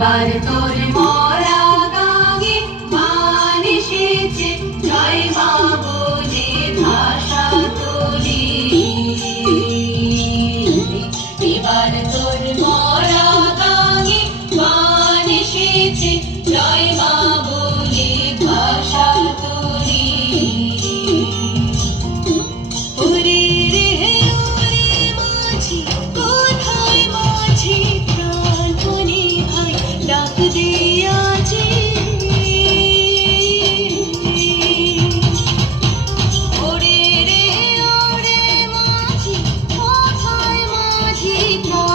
এবার তোর মরা গাঙে মান জয় মা take no